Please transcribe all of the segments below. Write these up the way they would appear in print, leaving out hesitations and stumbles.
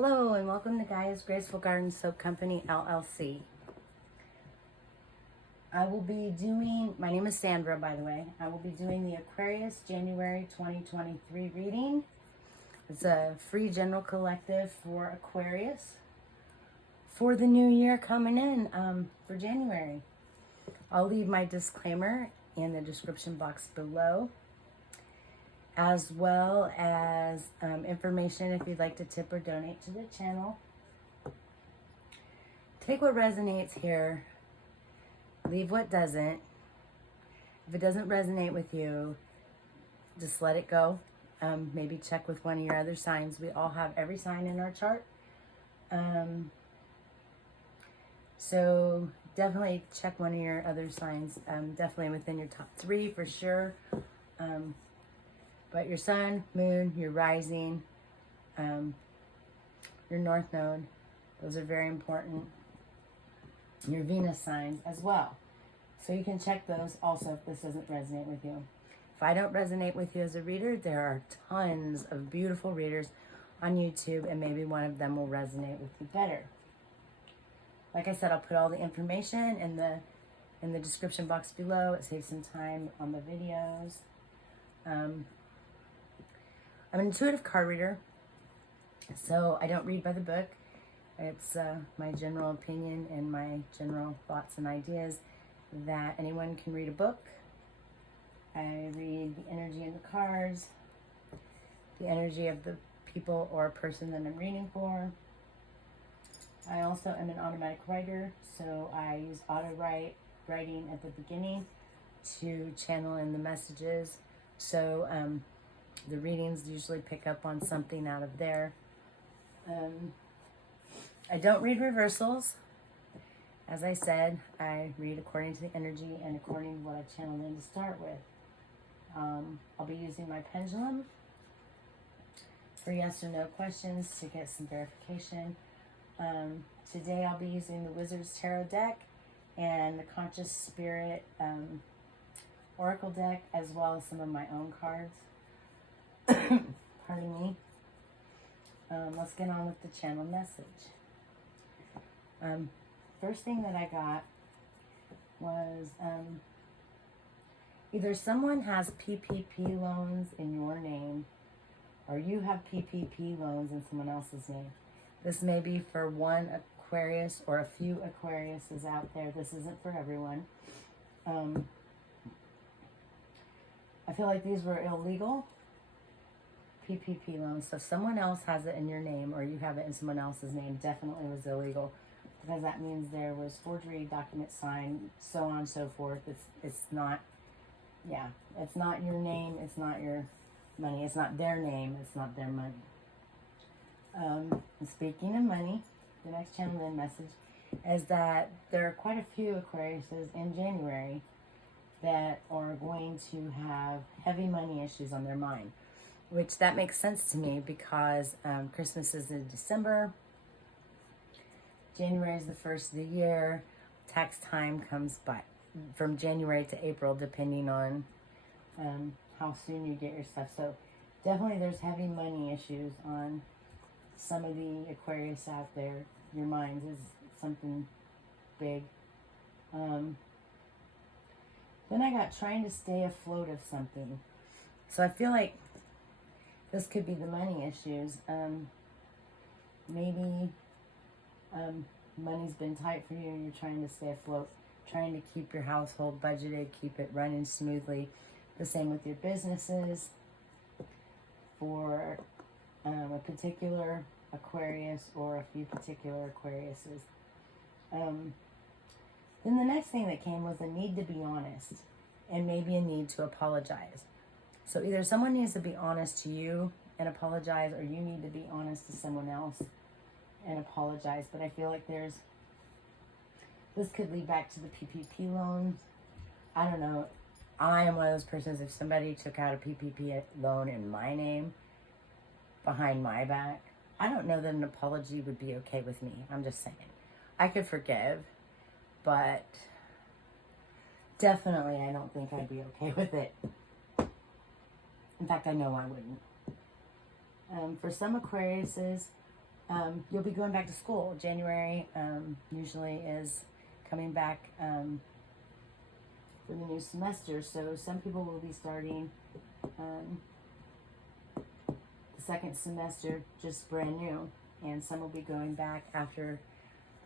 Hello and welcome to Gaia's Graceful Garden Soap Company, LLC. My name is Sandra, by the way. I will be doing the Aquarius January 2023 reading. It's a free general collective for Aquarius for the new year coming in for January. I'll leave my disclaimer in the description box below, as well as information if you'd like to tip or donate to the channel. Take what resonates here, leave what doesn't. If it doesn't resonate with you, just let it go. Maybe check with one of your other signs. We all have every sign in our chart. So definitely check one of your other signs, definitely within your top 3 for sure. But your sun, moon, your rising, your north node, those are very important. Your Venus signs as well. So you can check those also if this doesn't resonate with you. If I don't resonate with you as a reader, there are tons of beautiful readers on YouTube, and maybe one of them will resonate with you better. Like I said, I'll put all the information in the description box below. It saves some time on the videos. I'm an intuitive card reader, so I don't read by the book. It's my general opinion and my general thoughts and ideas that anyone can read a book. I read the energy of the cards, the energy of the people or person that I'm reading for. I also am an automatic writer, so I use writing at the beginning to channel in the messages. So the readings usually pick up on something out of there. I don't read reversals. As I said, I read according to the energy and according to what I channeled in to start with. I'll be using my pendulum for yes or no questions to get some verification. Today I'll be using the Wizard's Tarot deck and the Conscious Spirit Oracle deck, as well as some of my own cards. Pardon me. Let's get on with the channel message. First thing that I got was either someone has PPP loans in your name, or you have PPP loans in someone else's name. This may be for one Aquarius or a few Aquariuses out there. This isn't for everyone. I feel like these were illegal PPP loans. So if someone else has it in your name or you have it in someone else's name, definitely was illegal, because that means there was forgery, document signed, so on and so forth. It's not, yeah, it's not your name, it's not your money, it's not their name, it's not their money. And speaking of money, the next channel in message is that there are quite a few Aquariuses in January that are going to have heavy money issues on their mind, which that makes sense to me because Christmas is in December. January is the first of the year. Tax time comes by from January to April, depending on how soon you get your stuff. So definitely there's heavy money issues on some of the Aquarius out there. Your minds is something big. Then I got trying to stay afloat of something. So I feel like this could be the money issues. Maybe money's been tight for you and you're trying to stay afloat, trying to keep your household budgeted, keep it running smoothly. The same with your businesses. For a particular Aquarius or a few particular Aquariuses. Then the next thing that came was a need to be honest and maybe a need to apologize. So either someone needs to be honest to you and apologize, or you need to be honest to someone else and apologize. But I feel like this could lead back to the PPP loans. I don't know. I am one of those persons, if somebody took out a PPP loan in my name behind my back, I don't know that an apology would be okay with me. I'm just saying. I could forgive, but definitely I don't think I'd be okay with it. In fact, I know I wouldn't. For some Aquariuses, You'll be going back to school. January usually is coming back for the new semester. So some people will be starting the second semester just brand new. And some will be going back after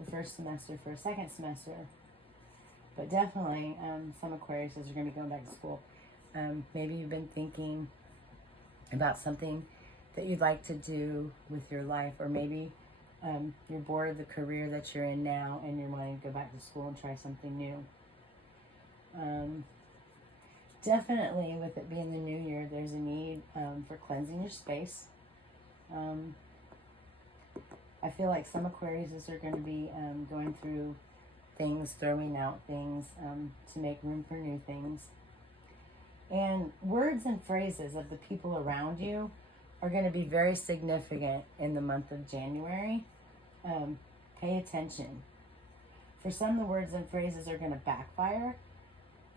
the first semester for a second semester. But definitely some Aquariuses are going to be going back to school. Maybe you've been thinking about something that you'd like to do with your life, or maybe you're bored of the career that you're in now and you're wanting to go back to school and try something new. Definitely with it being the new year, there's a need for cleansing your space. I feel like some Aquariuses are going to be going through things, throwing out things to make room for new things. And words and phrases of the people around you are going to be very significant in the month of January. Pay attention. For some, the words and phrases are going to backfire.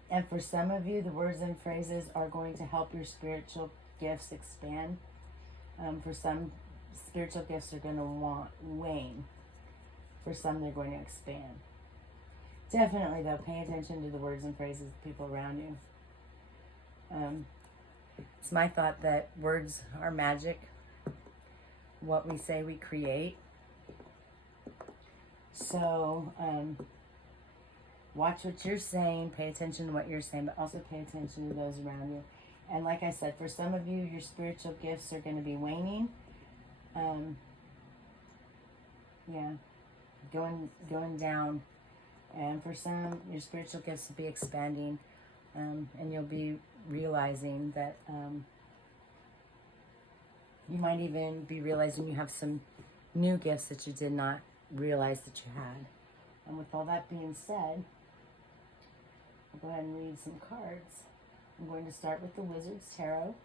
And for some of you, the words and phrases are going to help your spiritual gifts expand. For some, spiritual gifts are going to wane. For some, they're going to expand. Definitely, though, pay attention to the words and phrases of people around you. It's my thought that words are magic. What we say, we create. So, watch what you're saying, pay attention to what you're saying, but also pay attention to those around you. And like I said, for some of you, your spiritual gifts are going to be waning. Going down. And for some, your spiritual gifts will be expanding. And you'll be realizing that you might even be realizing you have some new gifts that you did not realize that you had. And with all that being said, I'll go ahead and read some cards. I'm going to start with the Wizard's Tarot.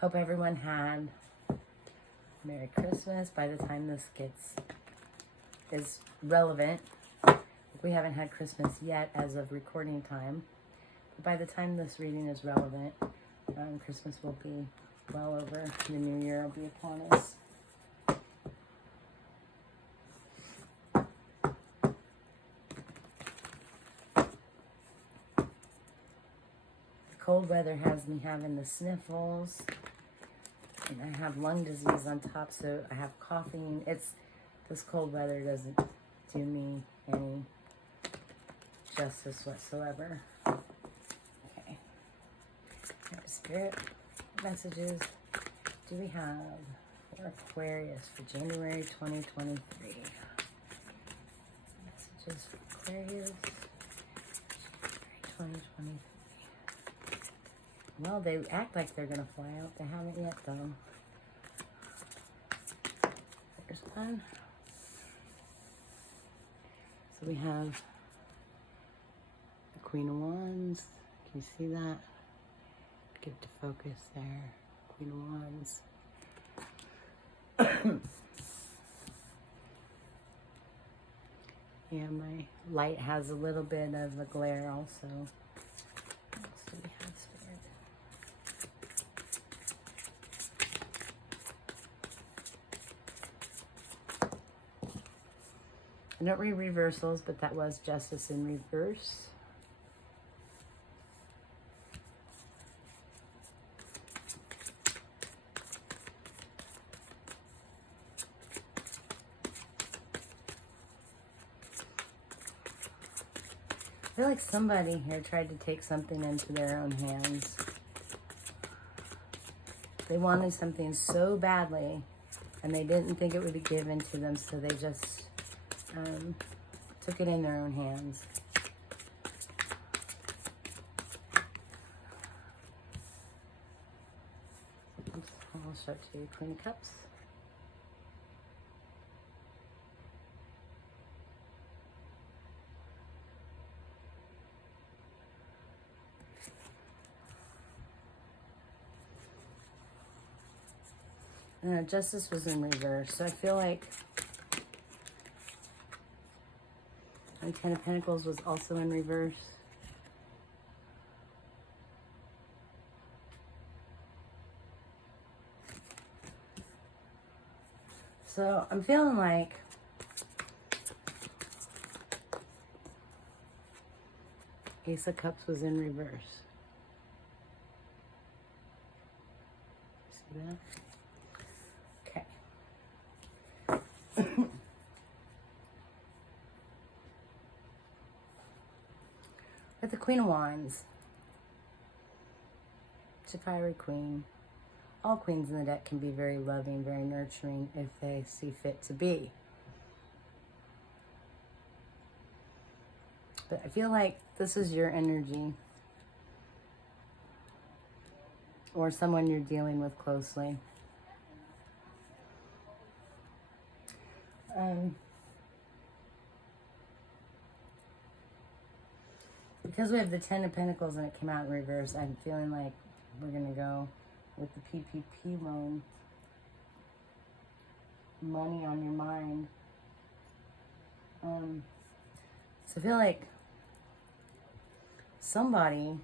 Hope everyone had Merry Christmas. By the time this is relevant, we haven't had Christmas yet as of recording time. But by the time this reading is relevant, Christmas will be well over. The new year will be upon us. The cold weather has me having the sniffles. And I have lung disease on top, so I have coughing. This cold weather doesn't do me any justice whatsoever. Okay. Spirit messages do we have for Aquarius for January 2023? Messages for Aquarius, January 2023. Well, they act like they're going to fly out. They haven't yet, though. There's one. So we have the Queen of Wands. Can you see that? Get to focus there. Queen of Wands. Yeah, my light has a little bit of a glare also. What else do we have, Spirit? I don't read reversals, but that was Justice in reverse. I feel like somebody here tried to take something into their own hands. They wanted something so badly, and they didn't think it would be given to them, so they just took it in their own hands. I'll start to Queen of Cups. Justice was in reverse, so I feel like Ten of Pentacles was also in reverse. So I'm feeling like Ace of Cups was in reverse. See that? Okay. With the Queen of Wands. It's a fiery queen. All queens in the deck can be very loving, very nurturing if they see fit to be. But I feel like this is your energy. Or someone you're dealing with closely. Because we have the Ten of Pentacles and it came out in reverse, I'm feeling like we're going to go with the PPP loan. Money on your mind. So I feel like somebody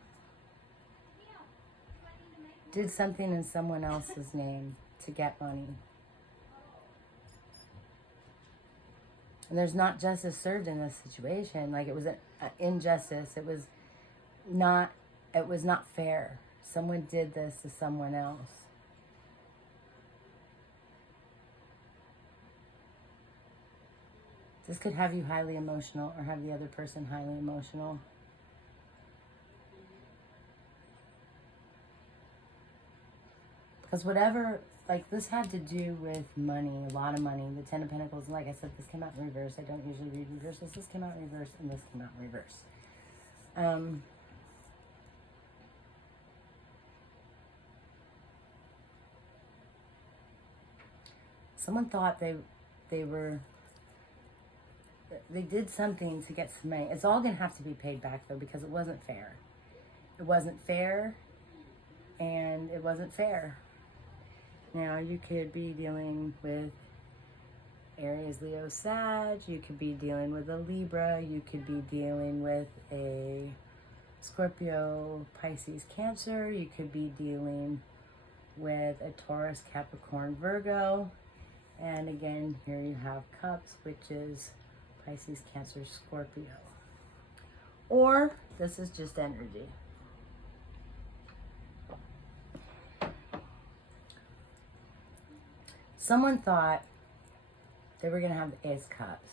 did something in someone else's name to get money. And there's not justice served in this situation. Like, it was an injustice. It was not fair. Someone did this to someone else. This could have you highly emotional or have the other person highly emotional. Because whatever, like, this had to do with money, a lot of money. The Ten of Pentacles, and like I said, this came out in reverse. I don't usually read reverses. This came out in reverse, and this came out in reverse. Someone thought they did something to get some money. It's all going to have to be paid back, though, because it wasn't fair. It wasn't fair, and it wasn't fair. Now, you could be dealing with Aries, Leo, Sag. You could be dealing with a Libra. You could be dealing with a Scorpio, Pisces, Cancer. You could be dealing with a Taurus, Capricorn, Virgo. And again, here you have Cups, which is Pisces, Cancer, Scorpio. Or this is just energy. Someone thought they were going to have the Ace of Cups.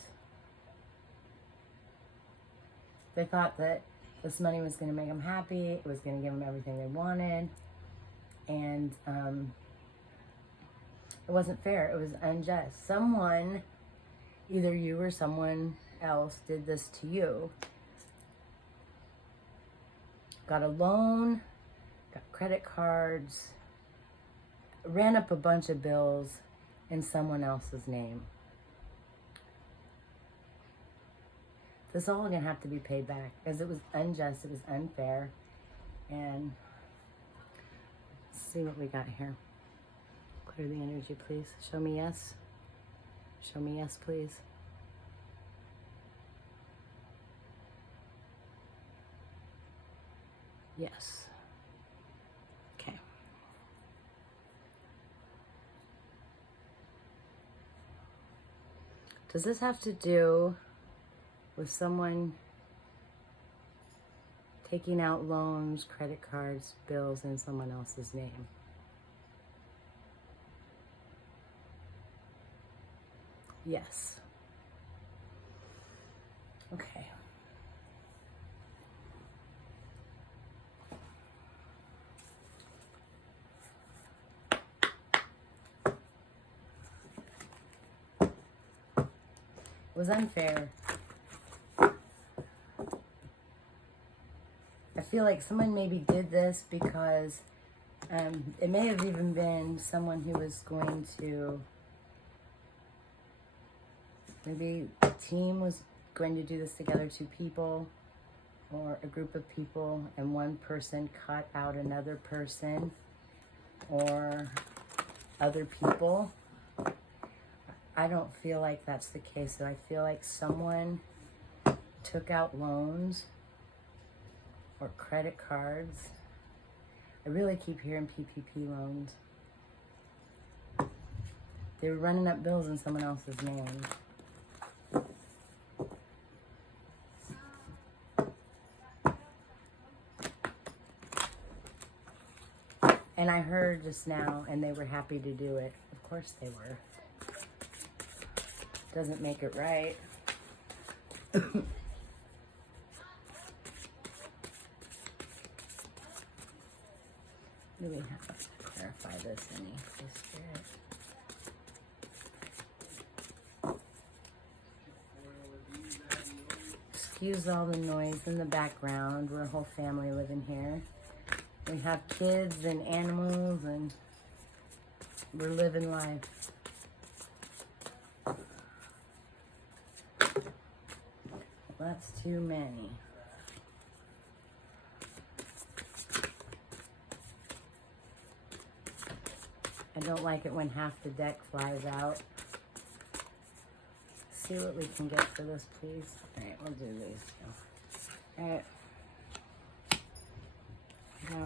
They thought that this money was going to make them happy. It was going to give them everything they wanted. And it wasn't fair. It was unjust. Someone, either you or someone else, did this to you. Got a loan, got credit cards, ran up a bunch of bills in someone else's name. This is all going to have to be paid back because it was unjust, it was unfair. And let's see what we got here. Clear the energy, please. Show me yes. Show me yes, please. Yes. Okay. Does this have to do with someone taking out loans, credit cards, bills in someone else's name? Yes. Okay. It was unfair. I feel like someone maybe did this because it may have even been someone who was going to, maybe a team was going to do this together, two people or a group of people, and one person cut out another person or other people. I don't feel like that's the case, though. I feel like someone took out loans or credit cards. I really keep hearing PPP loans. They were running up bills in someone else's name. And I heard just now, and they were happy to do it. Of course they were. Doesn't make it right. Do we have to clarify this any, Holy Spirit? Excuse all the noise in the background. We're a whole family living here. We have kids and animals, and we're living life. That's too many. I don't like it when half the deck flies out. See what we can get for this, please. All right, we'll do these two. All right. Yeah.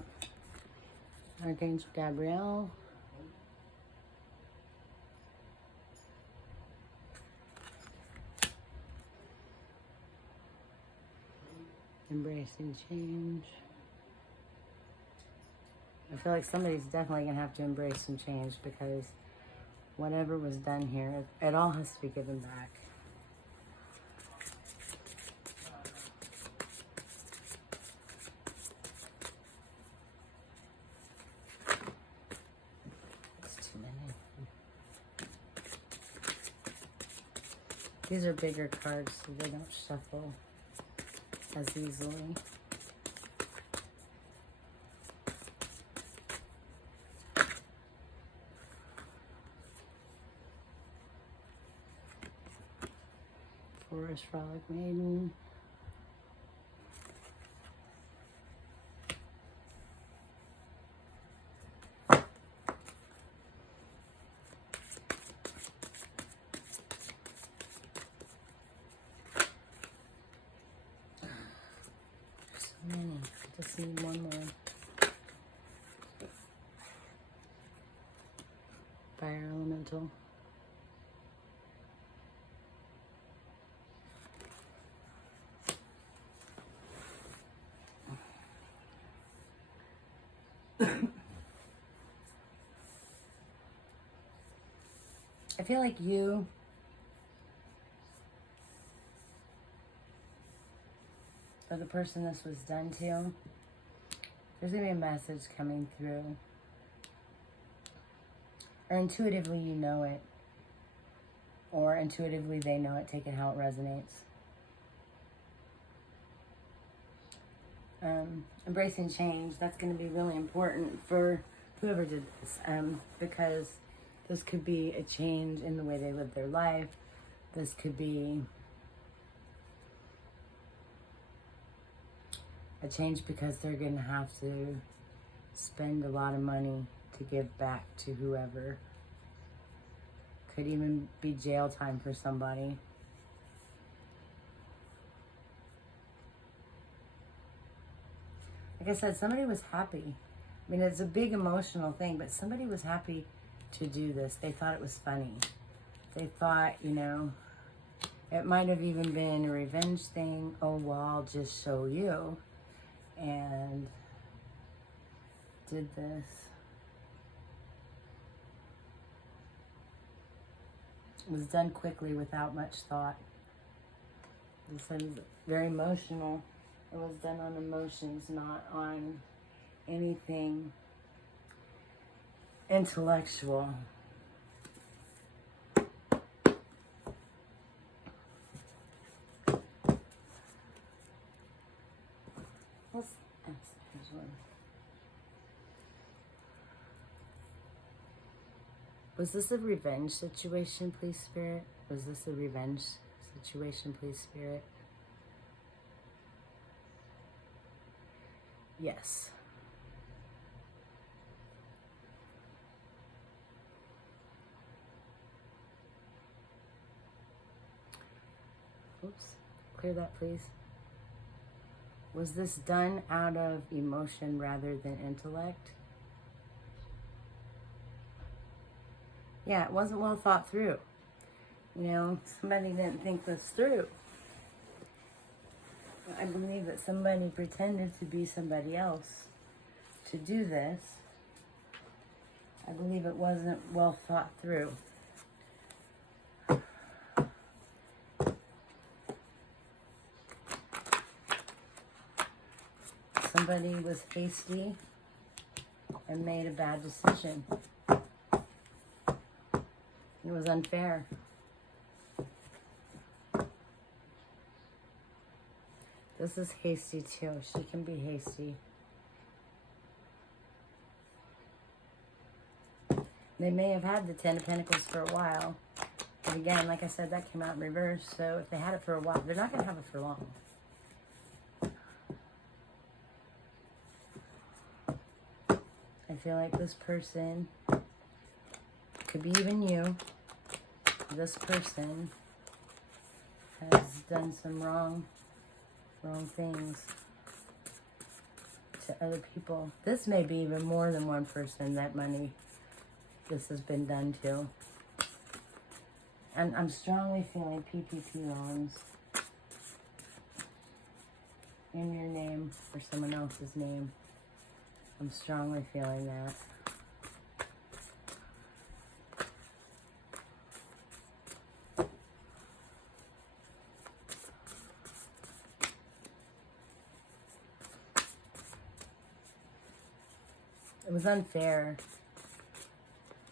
Archangel Gabriel. Embracing change. I feel like somebody's definitely going to have to embrace some change, because whatever was done here, it all has to be given back. It's too many. These are bigger cards, so they don't shuffle as easily. Forest Frolic Maiden. So many. I just need one more. Fire Elemental. I feel like you or the person this was done to, there's going to be a message coming through. Or intuitively you know it. Or intuitively they know it. Take it how it resonates. Embracing change, that's going to be really important for whoever did this. Because this could be a change in the way they live their life. This could be a change because they're going to have to spend a lot of money to give back to whoever. Could even be jail time for somebody. Like I said, somebody was happy. I mean, it's a big emotional thing, but somebody was happy to do this. They thought it was funny. They thought, you know, it might have even been a revenge thing. Oh, well, I'll just show you. And did this. It was done quickly without much thought. This is very emotional. It was done on emotions, not on anything intellectual. Let's ask this one. Was this a revenge situation, please, Spirit? Was this a revenge situation, please, Spirit? Yes. Oops. Clear that, please. Was this done out of emotion rather than intellect? Yeah, it wasn't well thought through. You know, somebody didn't think this through. I believe that somebody pretended to be somebody else to do this. I believe it wasn't well thought through. Somebody was hasty and made a bad decision. It was unfair. This is hasty too. She can be hasty. They may have had the Ten of Pentacles for a while. But again, like I said, that came out in reverse. So if they had it for a while, they're not going to have it for long. I feel like this person, could be even you, this person has done some wrong things to other people. This may be even more than one person that this has been done to. And I'm strongly feeling PPP loans in your name or someone else's name. I'm strongly feeling that. It was unfair.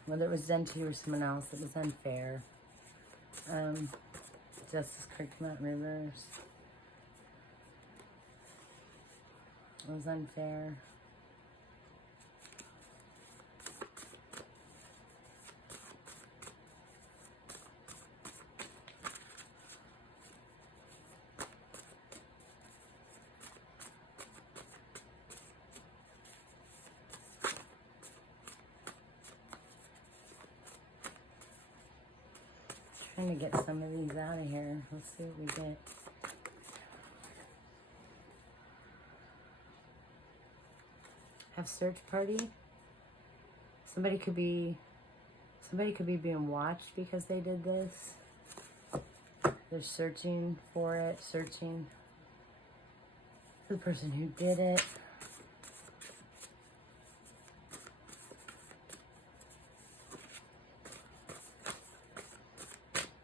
Whether it was done to you or someone else, it was unfair. Justice card came out in reverse. It was unfair. Trying to get some of these out of here. Let's see what we get. Have search party. Somebody could be being watched because they did this. They're searching for it, searching for the person who did it.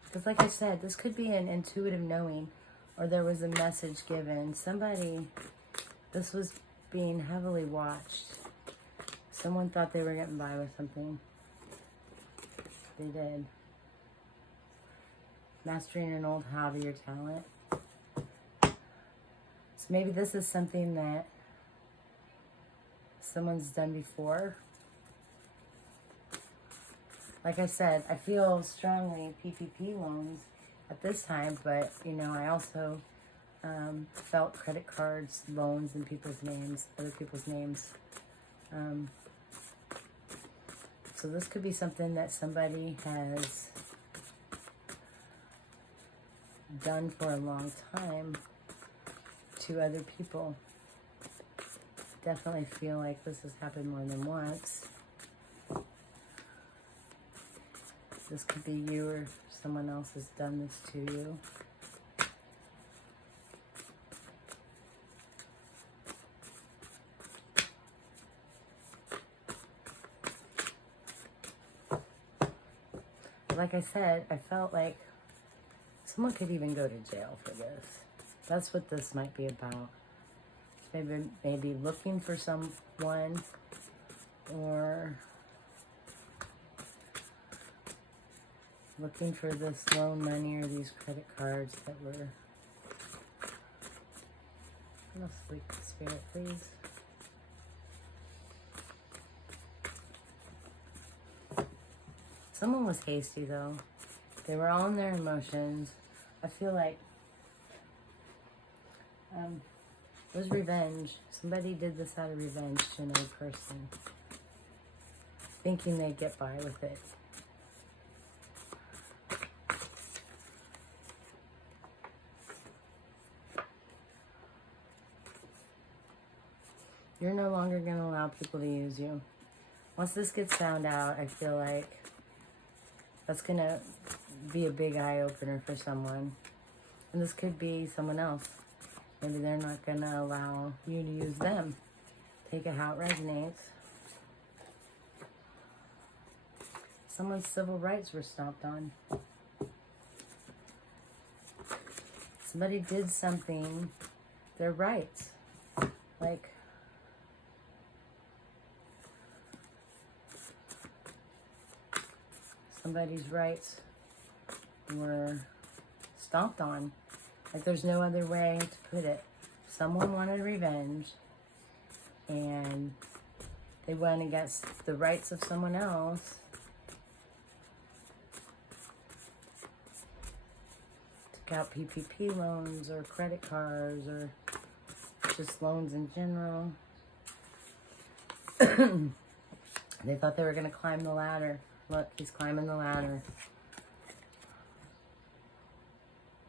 Because like I said, this could be an intuitive knowing, or there was a message given. This was being heavily watched. Someone thought they were getting by with something. They did. Mastering an old hobby or talent. So maybe this is something that someone's done before. Like I said, I feel strongly PPP loans at this time, but, you know, I also felt credit cards, loans in people's names, other people's names. So this could be something that somebody has done for a long time to other people. Definitely feel like this has happened more than once. This could be you or someone else has done this to you. Like I said, I felt like someone could even go to jail for this. That's what this might be about. Maybe looking for someone, or looking for this loan money or these credit cards that were... Let's sleep, Spirit, please. Someone was hasty, though. They were all in their emotions. I feel like it was revenge. Somebody did this out of revenge to another person, thinking they'd get by with it. You're no longer going to allow people to use you. Once this gets found out, I feel like That's going to be a big eye-opener for someone. And this could be someone else. Maybe they're not going to allow you to use them. Take it how it resonates. Someone's civil rights were stomped on. Somebody did something, their rights. Like, somebody's rights were stomped on. Like, there's no other way to put it. Someone wanted revenge, and they went against the rights of someone else. Took out PPP loans or credit cards or just loans in general. They thought they were going to climb the ladder. Look, he's climbing the ladder.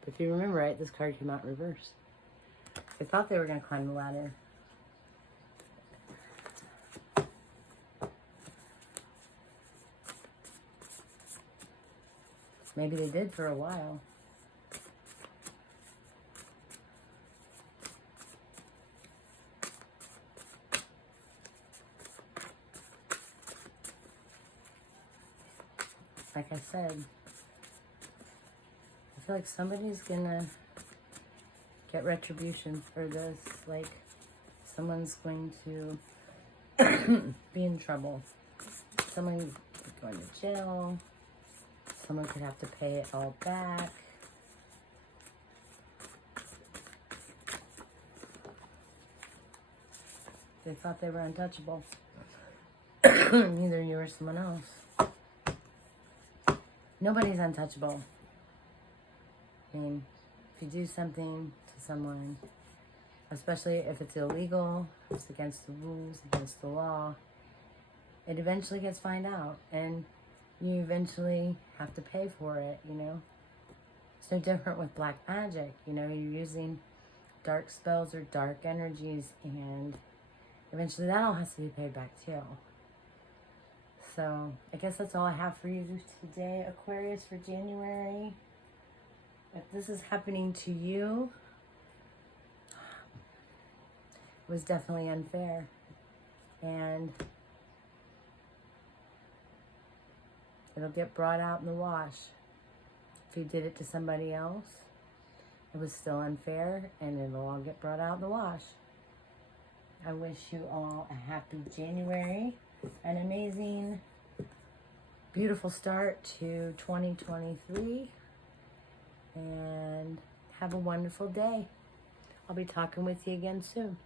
But if you remember right, this card came out reversed. They thought they were going to climb the ladder. Maybe they did for a while. Like I said, I feel like somebody's gonna get retribution for this. Like, someone's going to be in trouble. Someone's going to jail. Someone could have to pay it all back. They thought they were untouchable. Neither you or someone else. Nobody's untouchable. I mean, if you do something to someone, especially if it's illegal, it's against the rules, against the law, it eventually gets found out, and you eventually have to pay for it, you know? It's no different with black magic, you know? You're using dark spells or dark energies, and eventually that all has to be paid back too. So, I guess that's all I have for you today, Aquarius, for January. If this is happening to you, it was definitely unfair. And it'll get brought out in the wash. If you did it to somebody else, it was still unfair, and it'll all get brought out in the wash. I wish you all a happy January, an amazing, beautiful start to 2023, and have a wonderful day. I'll be talking with you again soon.